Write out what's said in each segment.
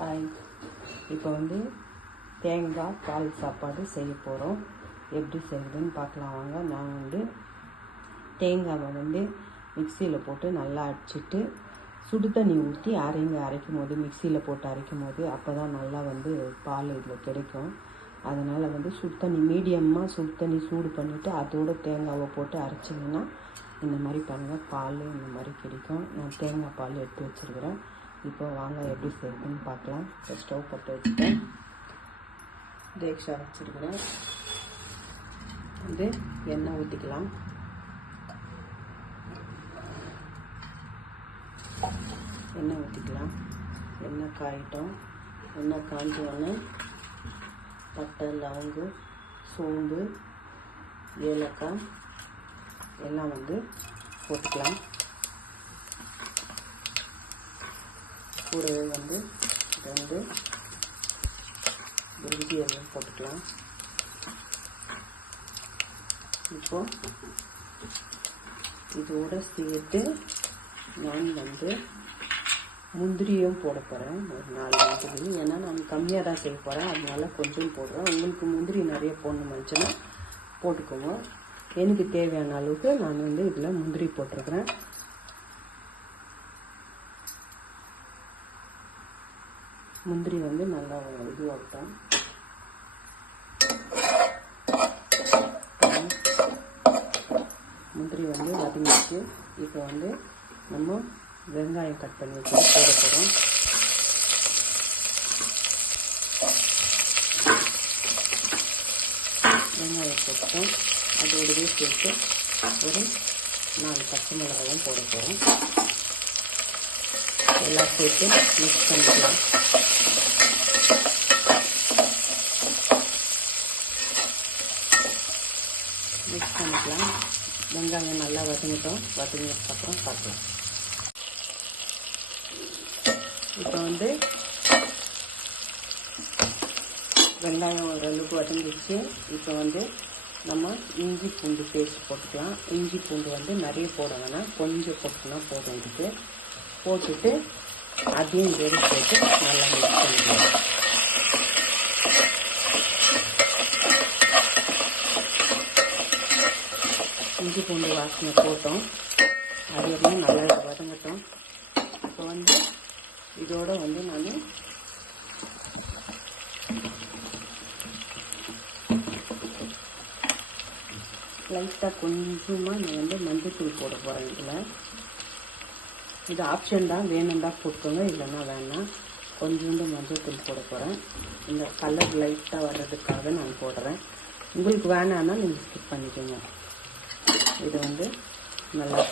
Hi இப்போ வந்து தேங்காய் பால் சாப்பாடு செய்ய போகிறோம் எப்படி செய்யுதுன்னு பார்க்கலாம் வாங்க. நான் வந்து தேங்காவை வந்து மிக்சியில் போட்டு நல்லா அடிச்சிட்டு சுடு தண்ணி ஊற்றி அரைங்க அரைக்கும் போது மிக்சியில் போட்டு அரைக்கும் போது அப்போ தான் நல்லா வந்து பால் இதில் கிடைக்கும். அதனால் வந்து சுடு தண்ணி மீடியமாக சுடு தண்ணி சூடு பண்ணிவிட்டு அதோட தேங்காவை போட்டு அரைச்சிங்கன்னா இந்த மாதிரி பாருங்கள் பால் இந்த மாதிரி கிடைக்கும். நான் தேங்காய் பால் எடுத்து வச்சுருக்கிறேன். இப்போ வாங்க எப்படி செய்யுதுன்னு பார்க்கலாம். இப்போ ஸ்டவ் பற்ற வச்சுட்டேன். தேக்ஷா வச்சுருக்கிறேன். வந்து எண்ணெய் ஊற்றிக்கலாம் எண்ணெய் ஊற்றிக்கலாம் எண்ணெய் காயிட்டோம். எண்ணெய் காய்ஞ்சோடனே பட்டை லவங்கு சோம்பு ஏலக்காய் எல்லாம் வந்து போட்டுக்கலாம். கூடவே வந்து ரெண்டு பிரிஞ்சி எல்லாம் போட்டுக்கலாம். இப்போ இதோட சேர்த்து நான் வந்து முந்திரியும் போட போகிறேன் ஒரு நாலு முந்திரி. ஏன்னா நான் கம்மியாக தான் செய்ய போகிறேன் அதனால கொஞ்சம் போடுறேன். உங்களுக்கு முந்திரி நிறைய போடணும் இருந்துச்சுன்னா போட்டுக்கோங்க. எனக்கு தேவையான அளவுக்கு நான் வந்து இதில் முந்திரி போட்டிருக்கிறேன். முந்திரி வந்து நல்லா இதுவாகட்டும். முந்திரி வந்து வதங்கிச்சு இப்போ வந்து நம்ம வெங்காயம் கட் பண்ணி வச்சு போட போகிறோம் வெங்காயம் போட்டோம் அதோடவே சேர்த்து ஒரு நாலு பச்சை மிளகாயும் போட போகிறோம் எல்லாம் சேர்த்து மிக்ஸ் பண்ணிக்கலாம். மிக்ஸ் பண்ணிக்கலாம். வெங்காயம் நல்லா வதங்கிட்டோம். வதங்கினதுக்கப்புறம் பார்க்கலாம் இப்போ வந்து வெங்காயம் ஓரளவுக்கு வதங்கிடுச்சு. இப்போ வந்து நம்ம இஞ்சி பூண்டு பேஸ்ட் போட்டுக்கலாம். இஞ்சி பூண்டு வந்து நிறைய போட வேணாம். கொஞ்சம் போட்டுனா போதும் இதுக்கு. போட்டுட்டு அதையும் வெறும் போட்டு நல்லா மிக்ஸ் பண்ணிக்கலாம். இஞ்சி பூண்டு வாசனை போட்டோம். அது வந்து நல்லா வதங்கட்டும். இப்போ வந்து இதோட வந்து நான் லைட்டாக கொஞ்சமாக நான் வந்து மஞ்சள்தூள் போட போகிறேன் இதில். இது ஆப்ஷன் தான். வேணும்டா போட்டுக்கோங்க. இல்லைன்னா வேணாம். கொஞ்சோண்டு மஞ்சள்தூள் போட போகிறேன் இந்த கலர் லைட்டாக வர்றதுக்காக நான் போடுறேன். உங்களுக்கு வேணான்னா நீங்கள் ஸ்கிப் பண்ணிக்கோங்க. இது வந்து நல்லா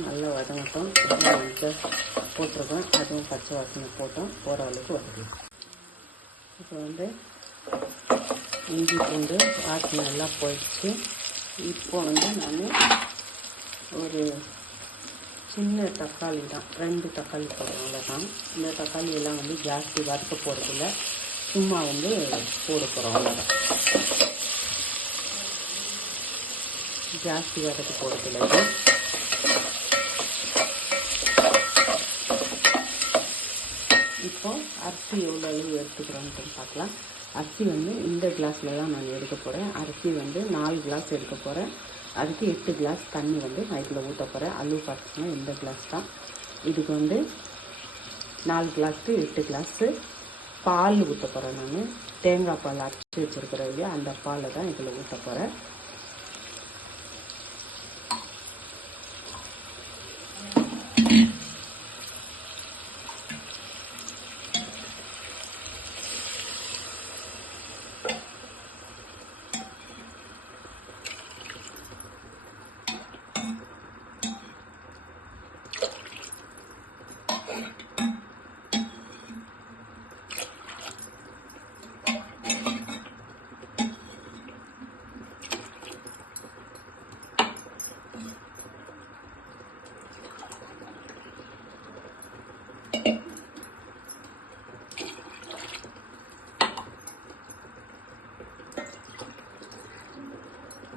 நல்லா வதங்கட்டும். போட்டிருக்கோம் அதுவும் பச்சை வாசனை போட்டோம். போகிற அளவுக்கு வதக்கலாம் இப்போ வந்து இஞ்சி பூண்டு வாசனை நல்லா போயிடுச்சு இப்போ வந்து நான் ஒரு சின்ன தக்காளி தான். ரெண்டு தக்காளி போடுறோம் அவ்வளோதான் இந்த தக்காளி எல்லாம் வந்து ஜாஸ்தி வறுக்க போகிறதில்ல சும்மா வந்து போட போகிறோம் அவ்வளோதான் ஜாஸ்தி வதக்க போகிறதில்ல இது. இப்போ அரிசி எவ்வளோ அளவு எடுத்துக்கிறோன்ட்டு பார்க்கலாம். அரிசி வந்து இந்த கிளாஸில் தான் நான் எடுக்க போகிறேன் அரிசி வந்து நாலு கிளாஸ் எடுக்க போகிறேன் அதுக்கு எட்டு கிளாஸ் தண்ணி வந்து நான் இதில் ஊற்ற போகிறேன் அளவு பார்த்தீங்கன்னா இந்த கிளாஸ் தான். இதுக்கு வந்து நாலு கிளாஸ்க்கு எட்டு கிளாஸு பால் ஊற்ற போகிறேன் நான். தேங்காய் பால் அரைச்சி வச்சுருக்கிறேன் இல்லையா அந்த பாலை தான் இதில் ஊற்ற போகிறேன்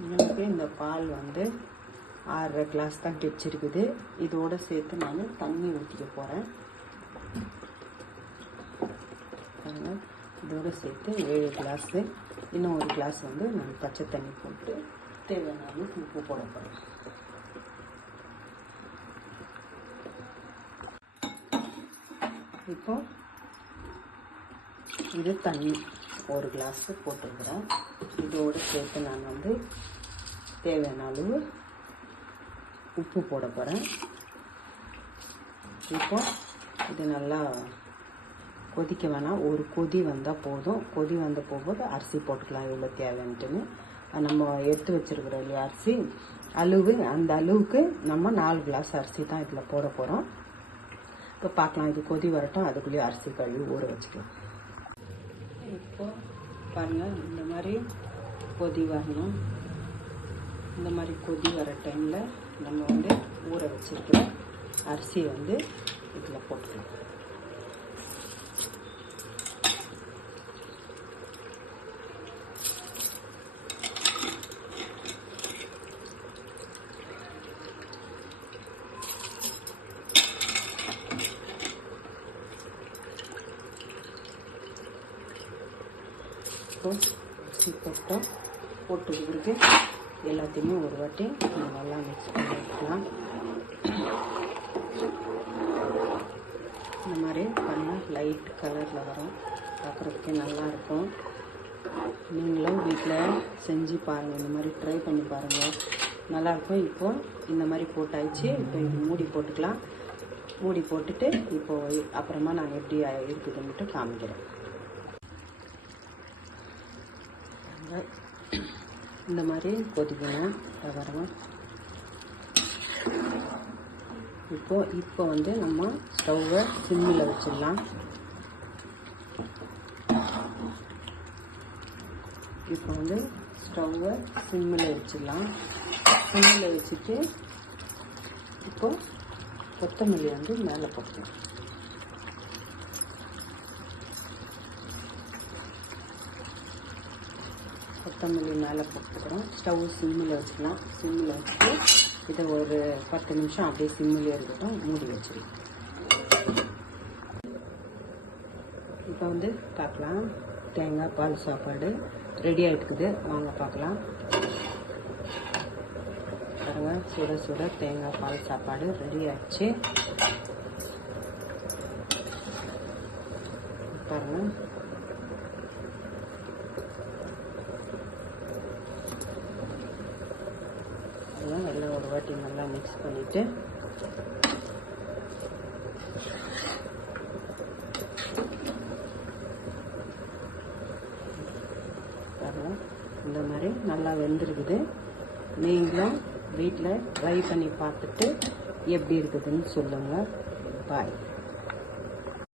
இந்த பால் வந்து ஆறரை கிளாஸ் தான் கிடச்சிருக்குது. இதோட சேர்த்து நான் தண்ணி ஊற்றிக்க போகிறேன் பாருங்க. இதோட சேர்த்து ஏழு கிளாஸு இன்னும் ஒரு கிளாஸ் வந்து நான் பச்சை தண்ணி போட்டு தேவையான அளவுக்கு உப்பு போட போகிறேன் இப்போ இது தண்ணி. ஒரு கிளாஸு போட்டிருக்கிறேன் இதோடு சேர்த்து நான் வந்து தேவையான அளவு உப்பு போட போகிறேன் இப்போ இது நல்லா கொதிக்க வேணாம். ஒரு கொதி வந்தால் போதும். கொதி வந்த போகும்போது அரிசி போட்டுக்கலாம். எவ்வளோ தேவைன்ட்டுன்னு. நம்ம எடுத்து வச்சிருக்கிறோம் இல்லையா அரிசி? அளவு அந்த அளவுக்கு நம்ம நாலு கிளாஸ் அரிசி தான் இதில் போட போகிறோம் இப்போ பார்க்கலாம். இது கொதி வரட்டும். அதுக்குள்ளேயே அரிசி கழுவி ஊற வச்சுக்கலாம். இப்போ பாருங்கள் இந்த மாதிரி கொதி வரணும். இந்த மாதிரி கொதி வர டைமில் நம்ம வந்து ஊற வச்சுருக்கிற அரிசியை வந்து இதில் போட்டுக்கலாம். இப்போ போட்டோம் போட்டு பிறகு எல்லாத்தையுமே ஒரு வாட்டி நல்லா மிக்ஸ் பண்ணி வைக்கலாம் இந்த மாதிரி பண்ணால் லைட் கலரில் வரும். பார்க்குறதுக்கே நல்லாயிருக்கும் நீங்களும் வீட்டில் செஞ்சு பாருங்கள் இந்த மாதிரி ட்ரை பண்ணி பாருங்கள் நல்லாயிருக்கும் இப்போது இந்த மாதிரி போட்டாயிடுச்சு இப்போ இது மூடி போட்டுக்கலாம். மூடி போட்டுட்டு இப்போது அப்புறமா நான் எப்படி இருக்குதுன்னுட்டு காமிக்கிறேன். இந்த மாதிரி கொதிக்கணும். பாருங்க. இப்போ இப்போ வந்து நம்ம ஸ்டவ்வை சிம்மில் வச்சிடலாம். இப்போ வந்து ஸ்டவ்வை சிம்மில் வச்சிடலாம். சிம்மில் வச்சுட்டு இப்போ கொத்தமல்லி வந்து மேலே போட்டுக்கலாம். கொத்தமல்லி மேலே போட்டுக்கிறோம். ஸ்டவ் சிம்மில் வச்சுக்கலாம். சிம்மில் வச்சுட்டு இதை ஒரு பத்து நிமிஷம் அப்படியே சிம்மில் இருக்கட்டும். மூடி வச்சிடலாம் இப்போ வந்து பார்க்கலாம். தேங்காய் பால் சாப்பாடு ரெடி ஆகிட்டுக்குது வாங்க பார்க்கலாம். பாருங்க சுட சுட தேங்காய் பால் சாப்பாடு ரெடி ஆகிடுச்சு பாருங்கள் அதெல்லாம் எல்லாம் ஒரு வாட்டி நல்லா மிக்ஸ் பண்ணிவிட்டு இந்த மாதிரி நல்லா வெந்திருக்குது. நீங்களும் வீட்டில் ட்ரை பண்ணி பார்த்துட்டு எப்படி இருக்குதுன்னு சொல்லுங்கள் பாய்